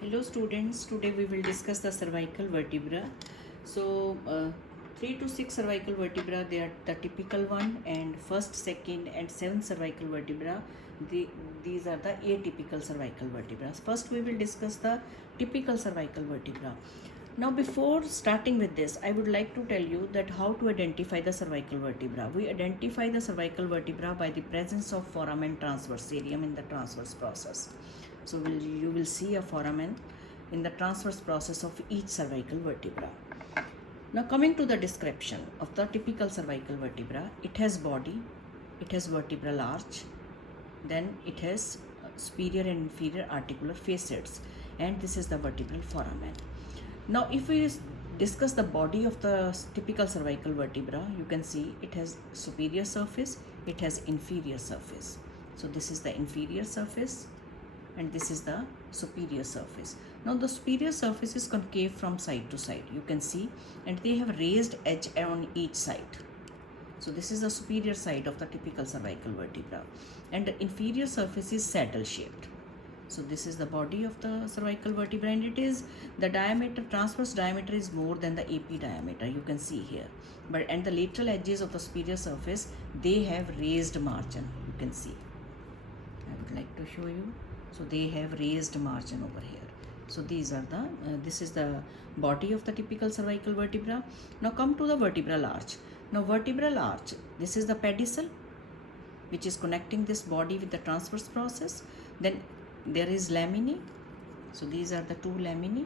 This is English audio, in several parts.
Hello students, today we will discuss the cervical vertebra. So 3 to 6 cervical vertebra, they are the typical one, and first, second and 7th cervical vertebra, these are the atypical cervical vertebra. First we will discuss the typical cervical vertebra. Now before starting with this, I would like to tell you that how to identify the cervical vertebra. We identify the cervical vertebra by the presence of foramen transversarium in the transverse process. So you will see a foramen in the transverse process of each cervical vertebra. Now coming to the description of the typical cervical vertebra, it has body, it has vertebral arch, then it has superior and inferior articular facets, and this is the vertebral foramen. Now if we discuss the body of the typical cervical vertebra, you can see it has superior surface, it has inferior surface. So this is the inferior surface and this is the superior surface. Now the superior surface is concave from side to side, you can see, and they have raised edge on each side. So this is the superior side of the typical cervical vertebra, and the inferior surface is saddle shaped. So this is the body of the cervical vertebra, and it is the diameter, transverse diameter is more than the AP diameter, you can see here. But and the lateral edges of the superior surface, they have raised margin, you can see. I would like to show you. So they have raised margin over here. So these are the this is the body of the typical cervical vertebra. Now come to the vertebral arch. Now vertebral arch, this is the pedicel which is connecting this body with the transverse process. Then there is laminae. So these are the two laminae.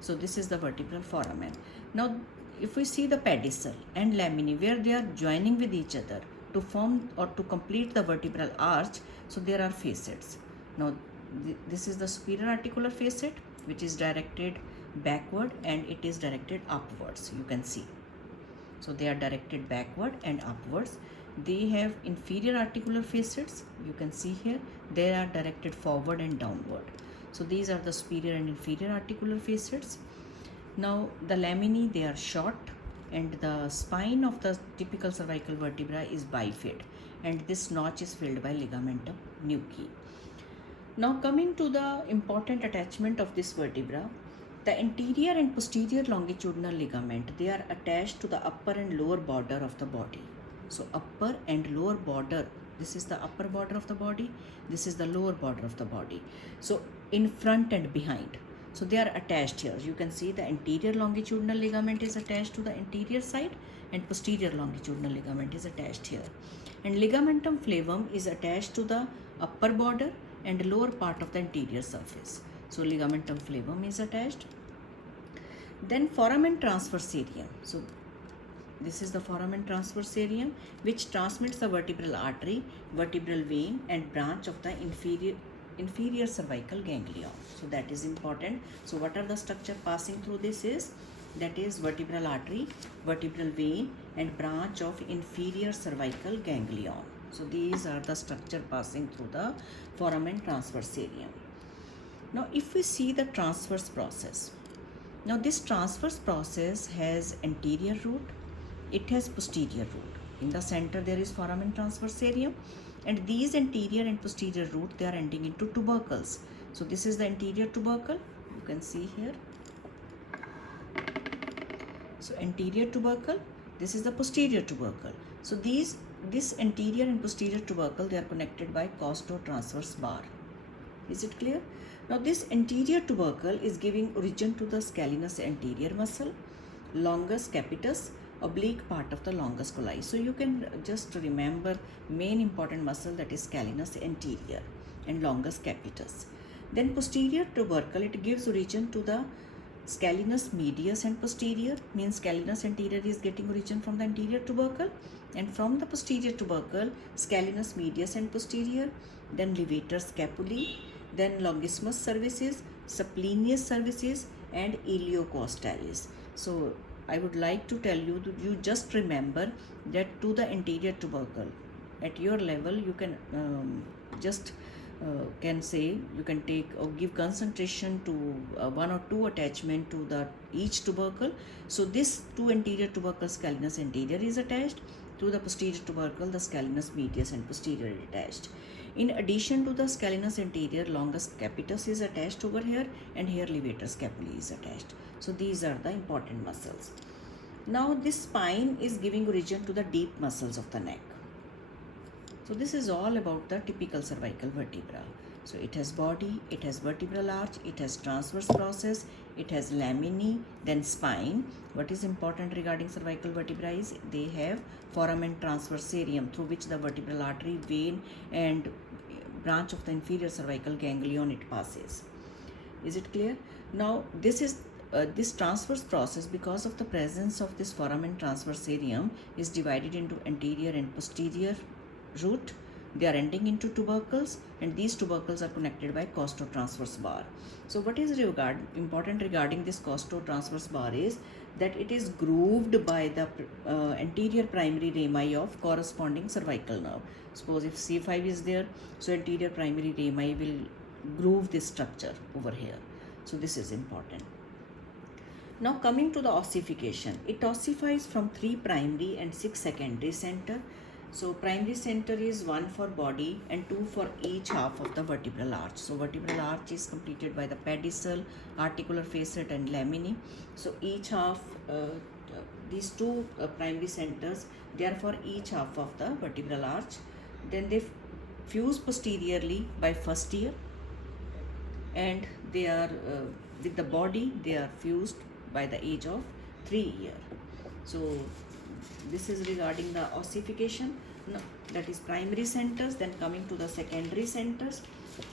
So this is the vertebral foramen. Now if we see the pedicel and laminae where they are joining with each other to form or to complete the vertebral arch, so there are facets. Now this is the superior articular facet which is directed backward and it is directed upwards, you can see. So they are directed backward and upwards. They have inferior articular facets, you can see here, they are directed forward and downward. So these are the superior and inferior articular facets. Now the laminae, they are short, and the spine of the typical cervical vertebra is bifid, and this notch is filled by ligamentum nuchae. Now coming to the important attachment of this vertebra, the anterior and posterior longitudinal ligament, they are attached to the upper and lower border of the body. So upper and lower border, this is the upper border of the body, this is the lower border of the body. So in front and behind. So they are attached here. You can see the anterior longitudinal ligament is attached to the anterior side and posterior longitudinal ligament is attached here. And ligamentum flavum is attached to the upper border and lower part of the anterior surface. So ligamentum flavum is attached. Then foramen transversarium. So this is the foramen transversarium which transmits the vertebral artery, vertebral vein and branch of the inferior cervical ganglion. So that is important. So what are the structure passing through this is, that is vertebral artery, vertebral vein and branch of inferior cervical ganglion. So these are the structure passing through the foramen transversarium. Now if we see the transverse process, now this transverse process has anterior root, it has posterior root. In the center there is foramen transversarium, and these anterior and posterior root, they are ending into tubercles. So this is the anterior tubercle, you can see here. So anterior tubercle, this is the posterior tubercle. So this anterior and posterior tubercle, they are connected by costotransverse bar. Is it clear? Now this anterior tubercle is giving origin to the scalenus anterior muscle, longus capitis, oblique part of the longus colli. So you can just remember main important muscle, that is scalenus anterior and longus capitis. Then posterior tubercle, it gives origin to the scalenus medius and posterior, means scalenus anterior is getting origin from the anterior tubercle, and from the posterior tubercle scalenus medius and posterior, then levator scapulae, then longissimus cervicis, splenius cervicis and iliocostalis. So I would like to tell you that you just remember that to the anterior tubercle, at your level you can can say, you can take or give concentration to one or two attachment to the each tubercle. So this two anterior tubercle scalenus anterior is attached, to the posterior tubercle the scalenus medius and posterior is attached. In addition to the scalenus anterior, longus capitis is attached over here, and here levator scapulae is attached. So these are the important muscles. Now this spine is giving origin to the deep muscles of the neck. So this is all about the typical cervical vertebra. So it has body, it has vertebral arch, it has transverse process, it has laminae, then spine. What is important regarding cervical vertebra is they have foramen transversarium, through which the vertebral artery, vein and branch of the inferior cervical ganglion it passes. Is it clear? Now this transverse process, because of the presence of this foramen transversarium, is divided into anterior and posterior root. They are ending into tubercles, and these tubercles are connected by costotransverse bar. So what is important regarding this costotransverse bar is that it is grooved by the anterior primary rami of corresponding cervical nerve. Suppose if C5 is there, so anterior primary rami will groove this structure over here. So this is important. Now coming to the ossification, it ossifies from 3 primary and 6 secondary center. So primary center is 1 for body and 2 for each half of the vertebral arch. So vertebral arch is completed by the pedicel, articular facet and laminae. So each half, these two primary centers, they are for each half of the vertebral arch. Then they fuse posteriorly by first year, and they are with the body, they are fused by the age of 3 years. So this is regarding the ossification. Now, that is primary centers. Then coming to the secondary centers.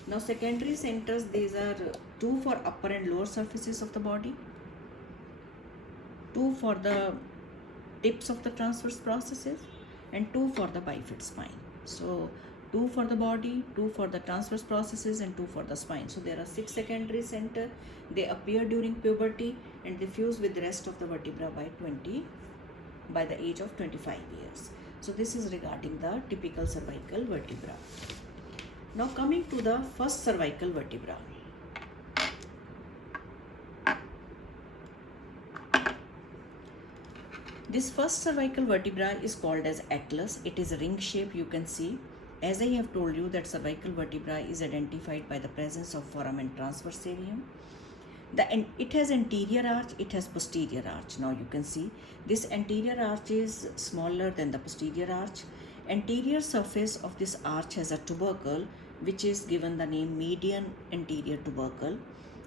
Now secondary centers, these are 2 for upper and lower surfaces of the body, 2 for the tips of the transverse processes, and 2 for the bifid spine. So 2 for the body, 2 for the transverse processes, and 2 for the spine. So there are 6 secondary center. They appear during puberty, and they fuse with the rest of the vertebra by the age of 25 years. So this is regarding the typical cervical vertebra. Now coming to the first cervical vertebra. This first cervical vertebra is called as atlas. It is a ring shape, you can see. As I have told you that cervical vertebra is identified by the presence of foramen transversarium. It has anterior arch, it has posterior arch. Now you can see this anterior arch is smaller than the posterior arch. Anterior surface of this arch has a tubercle, which is given the name median anterior tubercle,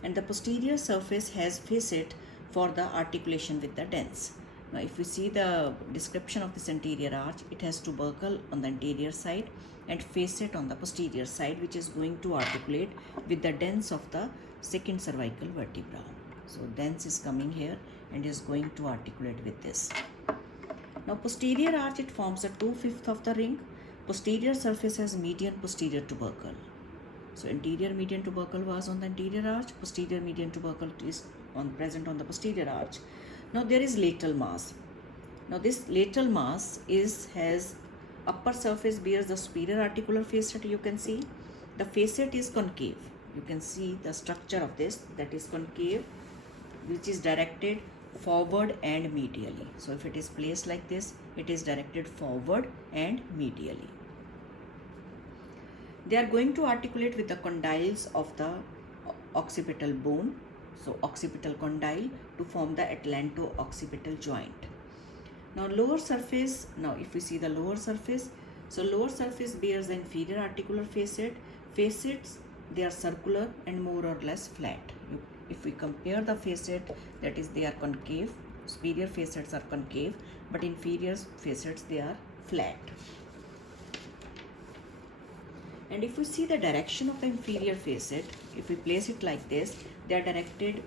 and the posterior surface has facet for the articulation with the dens. Now if we see the description of this anterior arch, it has tubercle on the anterior side and facet on the posterior side, which is going to articulate with the dens of the second cervical vertebra. So dens is coming here and is going to articulate with this. Now posterior arch, it forms a 2/5 of the ring. Posterior surface has median posterior tubercle. So anterior median tubercle was on the anterior arch, posterior median tubercle is present on the posterior arch. Now there is lateral mass. Now this lateral mass has upper surface bears the superior articular facet, you can see. The facet is concave. You can see the structure of this, that is concave, which is directed forward and medially. So if it is placed like this, it is directed forward and medially. They are going to articulate with the condyles of the occipital bone. So occipital condyle to form the atlanto-occipital joint. Now lower surface, now if we see the lower surface, so lower surface bears the inferior articular facet. Facets, they are circular and more or less flat. If we compare the facet, that is they are concave, superior facets are concave, but inferior facets, they are flat. And if we see the direction of the inferior facet, if we place it like this, they are directed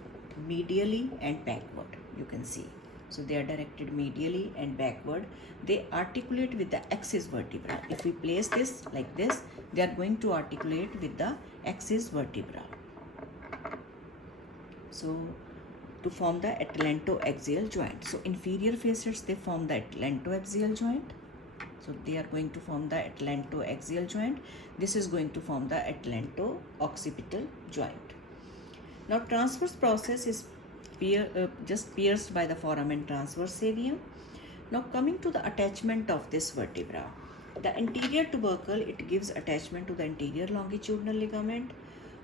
medially and backward, you can see. So they are directed medially and backward. They articulate with the axis vertebra. If we place this like this, they are going to articulate with the axis vertebra. So to form the atlantoaxial joint. So inferior facets, they form the atlantoaxial joint. So they are going to form the atlantoaxial joint. This is going to form the atlanto-occipital joint. Now transverse process is just pierced by the foramen transversarium. Now coming to the attachment of this vertebra. The anterior tubercle, it gives attachment to the anterior longitudinal ligament.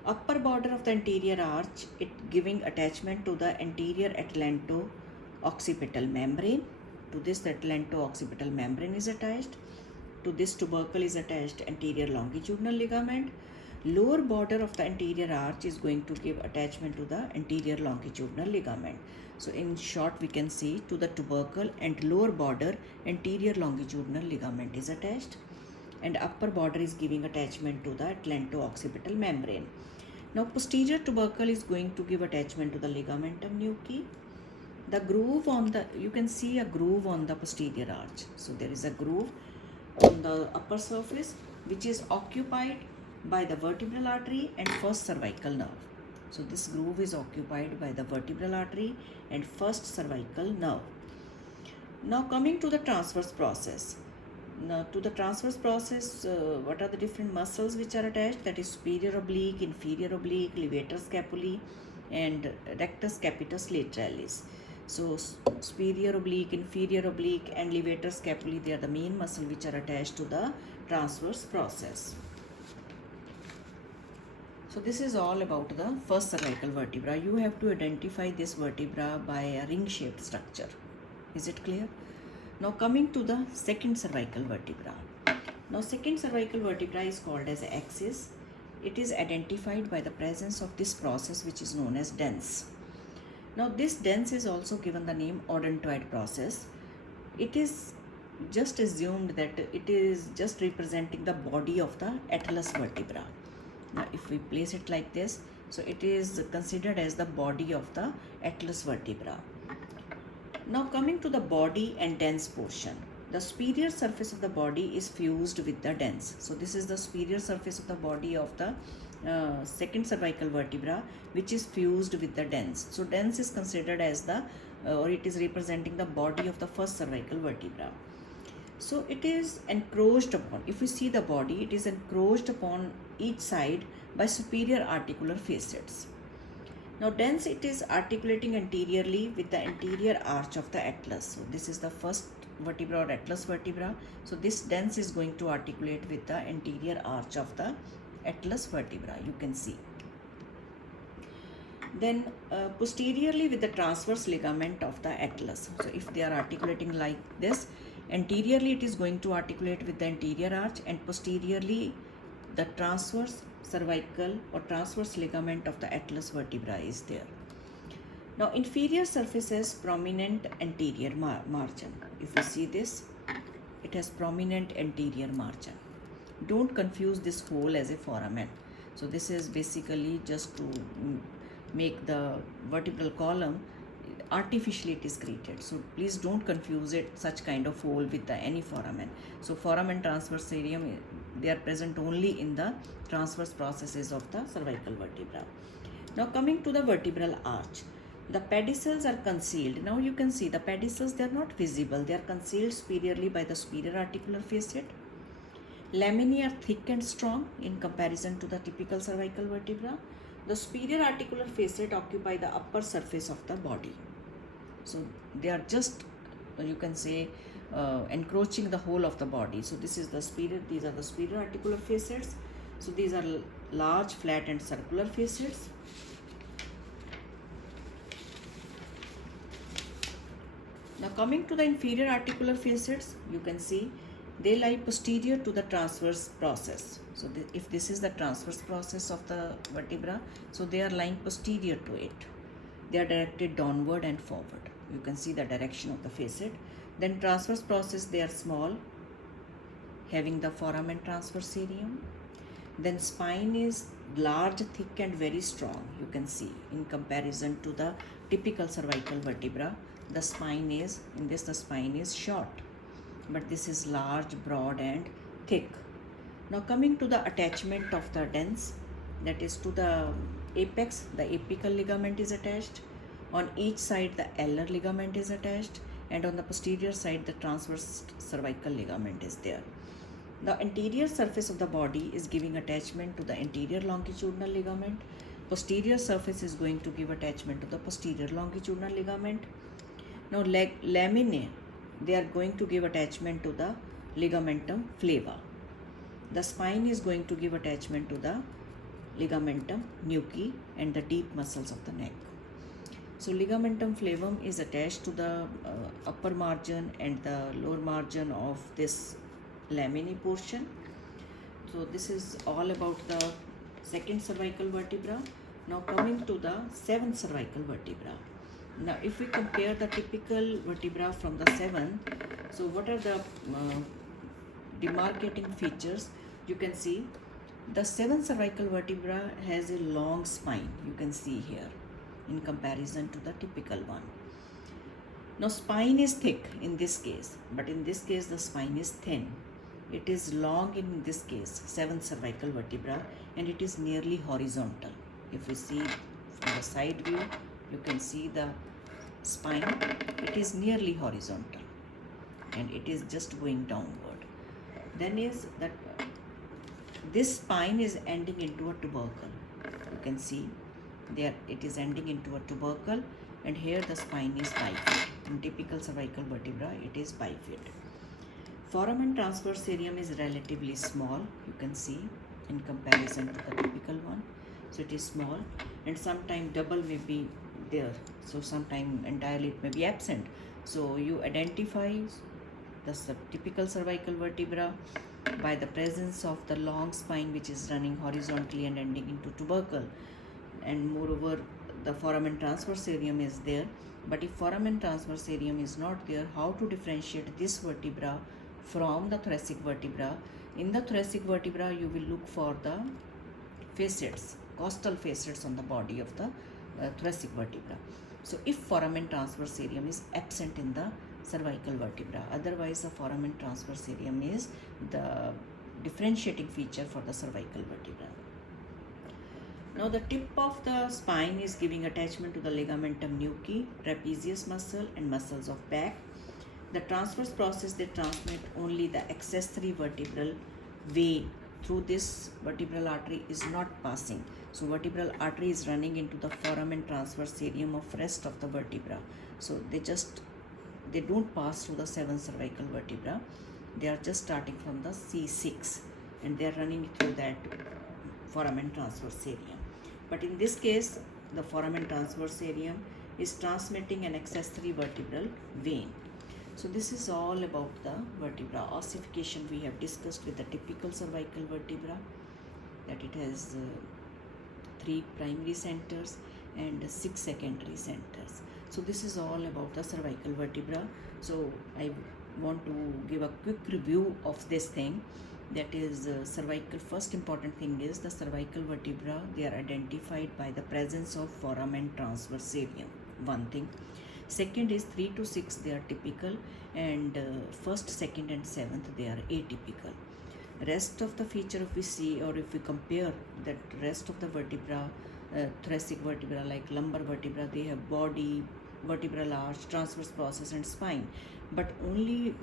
Upper border of the anterior arch, it giving attachment to the anterior atlanto-occipital membrane. To this, the atlanto-occipital membrane is attached. To this tubercle is attached anterior longitudinal ligament. Lower border of the anterior arch is going to give attachment to the anterior longitudinal ligament. So in short, we can see to the tubercle and lower border anterior longitudinal ligament is attached, and upper border is giving attachment to the atlanto-occipital membrane. Now posterior tubercle is going to give attachment to the ligamentum nuchae. The groove on the, you can see a groove on the posterior arch. So there is a groove on the upper surface which is occupied by the vertebral artery and first cervical nerve. So this groove is occupied by the vertebral artery and first cervical nerve. Now coming to the transverse process. Now to the transverse process, what are the different muscles which are attached? That is superior oblique, inferior oblique, levator scapulae and rectus capitis lateralis. So superior oblique, inferior oblique and levator scapulae, they are the main muscle which are attached to the transverse process. So this is all about the first cervical vertebra. You have to identify this vertebra by a ring-shaped structure. Is it clear? Now coming to the second cervical vertebra. Now second cervical vertebra is called as axis. It is identified by the presence of this process which is known as dens. Now this dens is also given the name odontoid process. It is just assumed that it is just representing the body of the atlas vertebra. Now if we place it like this, so it is considered as the body of the atlas vertebra. Now coming to the body and dens portion. The superior surface of the body is fused with the dens. So this is the superior surface of the body of the second cervical vertebra which is fused with the dens. So dens is considered as the or it is representing the body of the first cervical vertebra. So it is encroached upon. If you see the body, it is encroached upon each side by superior articular facets. Now dens, it is articulating anteriorly with the anterior arch of the atlas. So this is the first vertebra or atlas vertebra. So this dens is going to articulate with the anterior arch of the atlas vertebra, you can see. Then posteriorly with the transverse ligament of the atlas. So if they are articulating like this, anteriorly it is going to articulate with the anterior arch, and posteriorly the transverse cervical or transverse ligament of the atlas vertebra is there. Now inferior surface has prominent anterior margin. If you see this, it has prominent anterior margin. Don't confuse this hole as a foramen. So this is basically just to make the vertebral column, artificially it is created. So please don't confuse it, such kind of hole, with the any foramen. So foramen transversarium, they are present only in the transverse processes of the cervical vertebra. Now coming to the vertebral arch. The pedicels are concealed. Now you can see the pedicels, they are not visible. They are concealed superiorly by the superior articular facet. Laminae are thick and strong in comparison to the typical cervical vertebra. The superior articular facet occupy the upper surface of the body. So they are just, you can say, encroaching the whole of the body. So this is the superior, these are the superior articular facets. So these are large, flat and circular facets. Now coming to the inferior articular facets, you can see they lie posterior to the transverse process. So if this is the transverse process of the vertebra, so they are lying posterior to it. They are directed downward and forward. You can see the direction of the facet. Then transverse process, they are small, having the foramen transversarium. Then spine is large, thick and very strong. You can see in comparison to the typical cervical vertebra, the spine is, in this the spine is short, but this is large, broad and thick. Now coming to the attachment of the dens, that is to the apex, the apical ligament is attached. On each side the alar ligament is attached, and on the posterior side the transverse cervical ligament is there. The anterior surface of the body is giving attachment to the anterior longitudinal ligament. Posterior surface is going to give attachment to the posterior longitudinal ligament. Now laminae, they are going to give attachment to the ligamentum flava. The spine is going to give attachment to the ligamentum nuchae and the deep muscles of the neck. So ligamentum flavum is attached to the upper margin and the lower margin of this laminae portion. So this is all about the second cervical vertebra. Now coming to the seventh cervical vertebra. Now if we compare the typical vertebra from the seventh, so what are the demarcating features? You can see the seventh cervical vertebra has a long spine, you can see here, in comparison to the typical one. Now spine is thick in this case, but in this case the spine is thin. It is long in this case, seventh cervical vertebra, and it is nearly horizontal. If we see from the side view, you can see the spine, it is nearly horizontal and it is just going downward. Then is that this spine is ending into a tubercle. You can see there it is ending into a tubercle, and here the spine is bifid. In typical cervical vertebra, it is bifid. Foramen transverse cerium is relatively small, you can see, in comparison to the typical one. So it is small, and sometimes double may be there, so sometimes entirely it may be absent. So you identify the typical cervical vertebra by the presence of the long spine which is running horizontally and ending into tubercle, and moreover the foramen transverse cerium is there. But if foramen transverse cerium is not there, how to differentiate this vertebra from the thoracic vertebra? In the thoracic vertebra, you will look for the facets, costal facets on the body of the thoracic vertebra. So if foramen transverse cerium is absent in the cervical vertebra, otherwise the foramen transverse cerium is the differentiating feature for the cervical vertebra. Now the tip of the spine is giving attachment to the ligamentum nuchae, trapezius muscle and muscles of back. The transverse process, they transmit only the accessory vertebral vein. Through this vertebral artery is not passing. So vertebral artery is running into the foramen transverse cerium of rest of the vertebra. So they don't pass through the seventh cervical vertebra. They are just starting from the C6 and they are running through that foramen transverse cerium. But in this case, the foramen transverse cerium is transmitting an accessory vertebral vein. So this is all about the vertebra. Ossification we have discussed with the typical cervical vertebra, that it has 3 primary centers and 6 secondary centers. So this is all about the cervical vertebra. So I want to give a quick review of this thing. That is cervical. First important thing is the cervical vertebra, they are identified by the presence of foramen transverse cerium. One thing. Second is 3 to 6 they are typical, and first, second and seventh they are atypical. Rest of the feature, if we see or if we compare that rest of the vertebra, thoracic vertebra like lumbar vertebra, they have body, vertebral arch, transverse process and spine. But only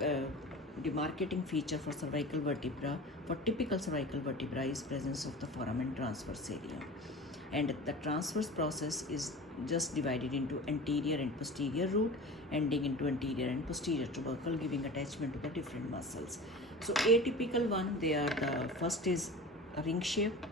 demarcating feature for cervical vertebra, for typical cervical vertebra, is presence of the foramen transverse cerium. And the transverse process is just divided into anterior and posterior root, ending into anterior and posterior tubercle, giving attachment to the different muscles. So atypical one, they are the first is ring shape,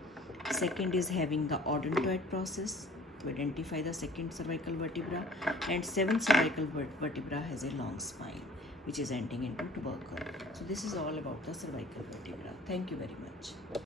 second is having the odontoid process to identify the second cervical vertebra, and seventh cervical vertebra has a long spine which is ending into tubercle. So this is all about the cervical vertebra. Thank you very much.